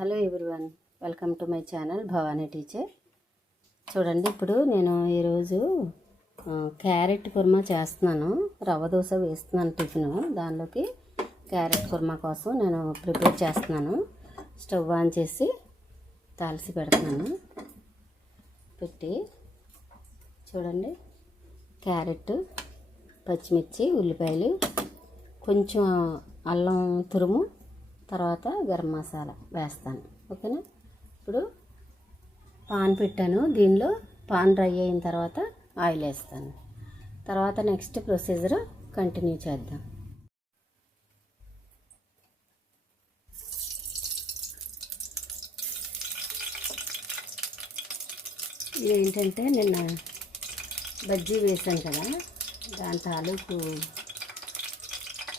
Hello everyone welcome to my channel Bhavani teacher. చూడండి ఇప్పుడు నేను ఈరోజు క్యారెట్ కుర్మా చేస్తున్నాను. రవ్వ దోశ వేస్తున్నాను టిఫిన్. దానిలోకి క్యారెట్ కుర్మా కోసం నేను ప్రిపేర్ చేస్తున్నాను. స్టవ్ ఆన్ చేసి తాలిసి పెడుతున్నాను. పెట్టి చూడండి క్యారెట్ పచ్చిమిర్చి ఉల్లిపాయలు కొంచెం అల్లం తురుము తర్వాత గరం మసాలా వేస్తాను. ఓకేనా? ఇప్పుడు పాన్ పెట్టాను. దీనిలో పాన్ డ్రై అయిన తర్వాత ఆయిల్ వేస్తాను. తర్వాత నెక్స్ట్ ప్రొసీజర్ కంటిన్యూ చేద్దాం. ఇదేంటంటే నిన్న బజ్జీ వేసాను కదా దాని తాలూకు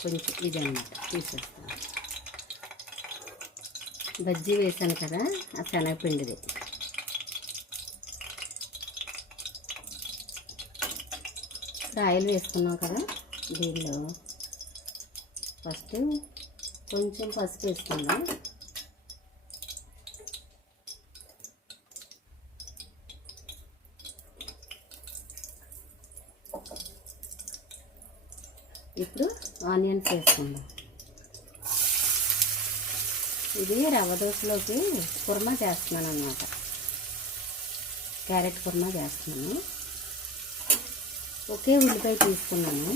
కొంచెం ఇదన్నమాట తీసేస్తాను. బజ్జీ వేసాను కదా ఆ శనగపిండిది. ఆయిల్ వేసుకున్నాం కదా దీనిలో ఫస్ట్ కొంచెం పసుపు వేసుకుందాం. ఇప్పుడు ఆనియన్స్ వేసుకుందాం. ఇది రవ్వ దోశలోకి కుర్మా చేస్తున్నాను అనమాట క్యారెట్ కుర్మా చేస్తున్నాను. ఒకే ఉల్లిపాయ తీసుకున్నాను.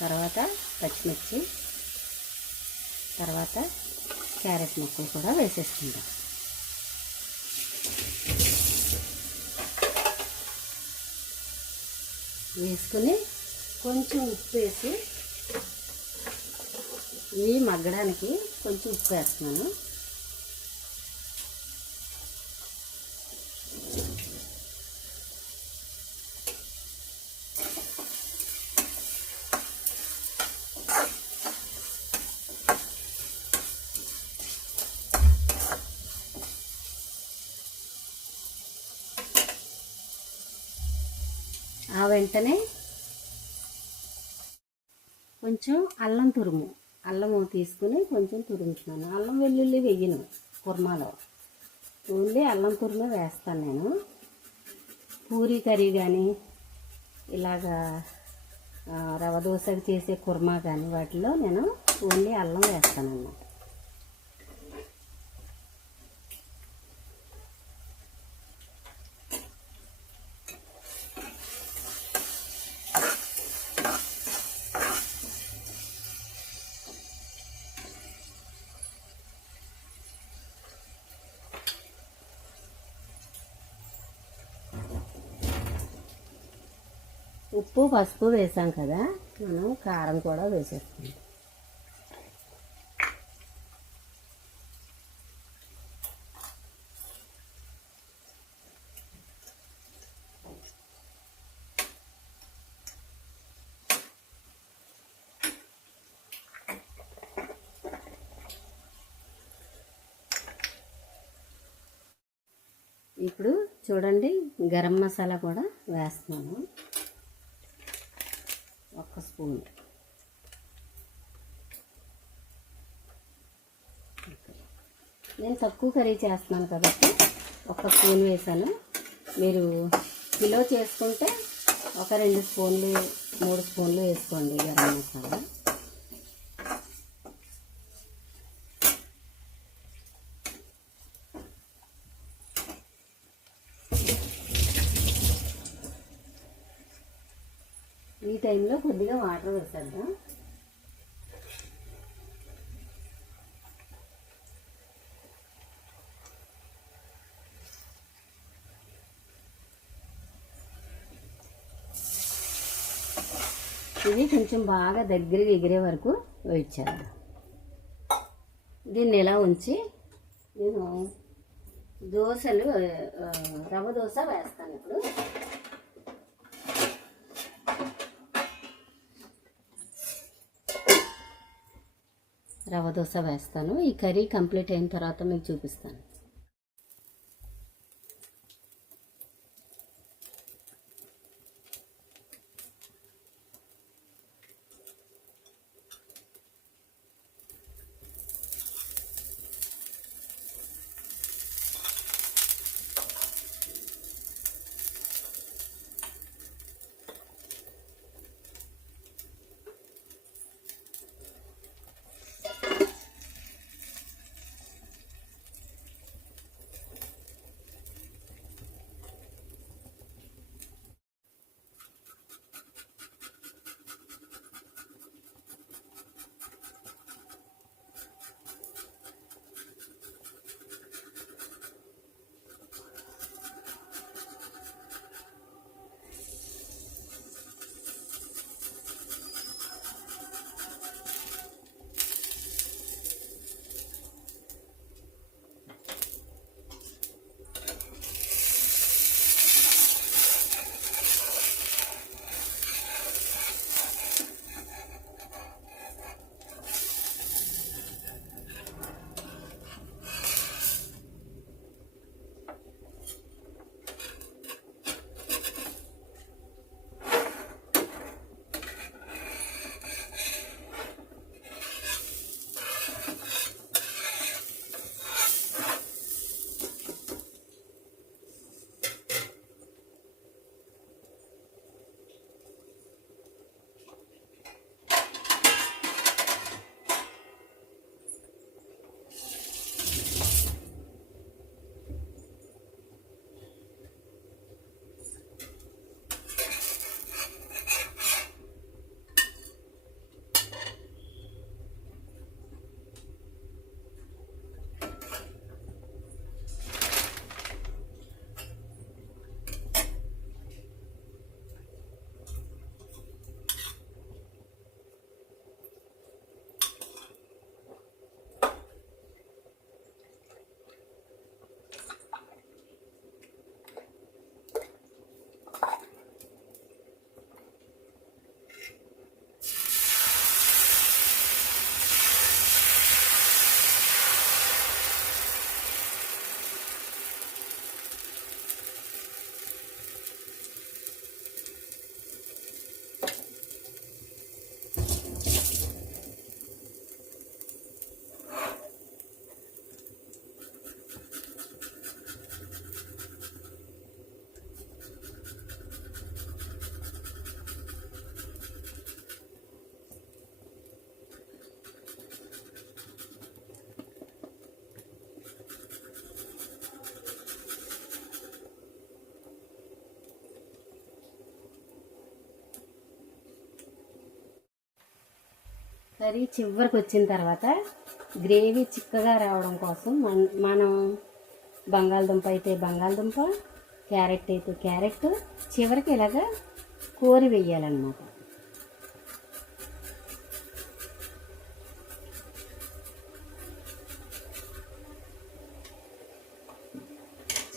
తర్వాత పచ్చిమిర్చి తర్వాత క్యారెట్ ముక్కలు కూడా వేసేసుకుంటాం వేసుకుని కొంచెం ఉప్పు వేసి ఇవి మగ్గడానికి కొంచెం ఉప్పు వేస్తున్నాను. ఆ వెంటనే కొంచెం అల్లం తురుము. అల్లం తీసుకుని కొంచెం తురుముతున్నాను. అల్లం వెల్లుల్లి వెయ్యను కుర్మాలో. ఓన్లీ అల్లం తురుమే వేస్తాను నేను. పూరీ కర్రీ కానీ ఇలాగా రవ దోశకు చేసే కుర్మా కానీ వాటిలో నేను ఓన్లీ అల్లం వేస్తాను అన్నమాట ఉప్పు పసుపు వేసాం కదా మనం కారం కూడా వేసేస్తాం ఇప్పుడు చూడండి గరం మసాలా కూడా వేస్తున్నాను. ఒక స్పూన్. నేను తక్కువ కర్రీ చేస్తున్నాను కాబట్టి ఒక స్పూన్ వేసాను. మీరు కిలో చేసుకుంటే ఒక రెండు స్పూన్లు మూడు స్పూన్లు వేసుకోండి గరం మసాలా ఈ టైంలో కొద్దిగా వాటర్ వేసేద్దాం. ఇది కొంచెం బాగా దగ్గరగా ఎగిరే వరకు వెయిట్ చేద్దాం దీన్ని ఎలా ఉంచి నేను దోశలు రవ్వ దోశ వేస్తాను ఇప్పుడు. రవ్వ దోశ వేస్తాను. ఈ కర్రీ కంప్లీట్ అయిన తర్వాత మీకు చూపిస్తాను. కర్రీ చివరికి వచ్చిన తర్వాత గ్రేవీ చిక్కగా రావడం కోసం మన- మనం బంగాళదుంప అయితే బంగాళదుంప క్యారెట్ అయితే క్యారెట్ చివరికి ఇలాగా కోరి వేయాలన్నమాట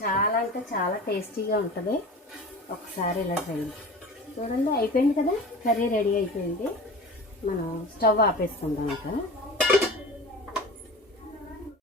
చాలా అంటే చాలా టేస్టీగా ఉంటుంది. ఒకసారి ఇలా చేయండి. చూడండి అయిపోయింది కదా? కర్రీ రెడీ అయిపోయింది. మనం స్టవ్ ఆపేసుకుందాం ఇంకా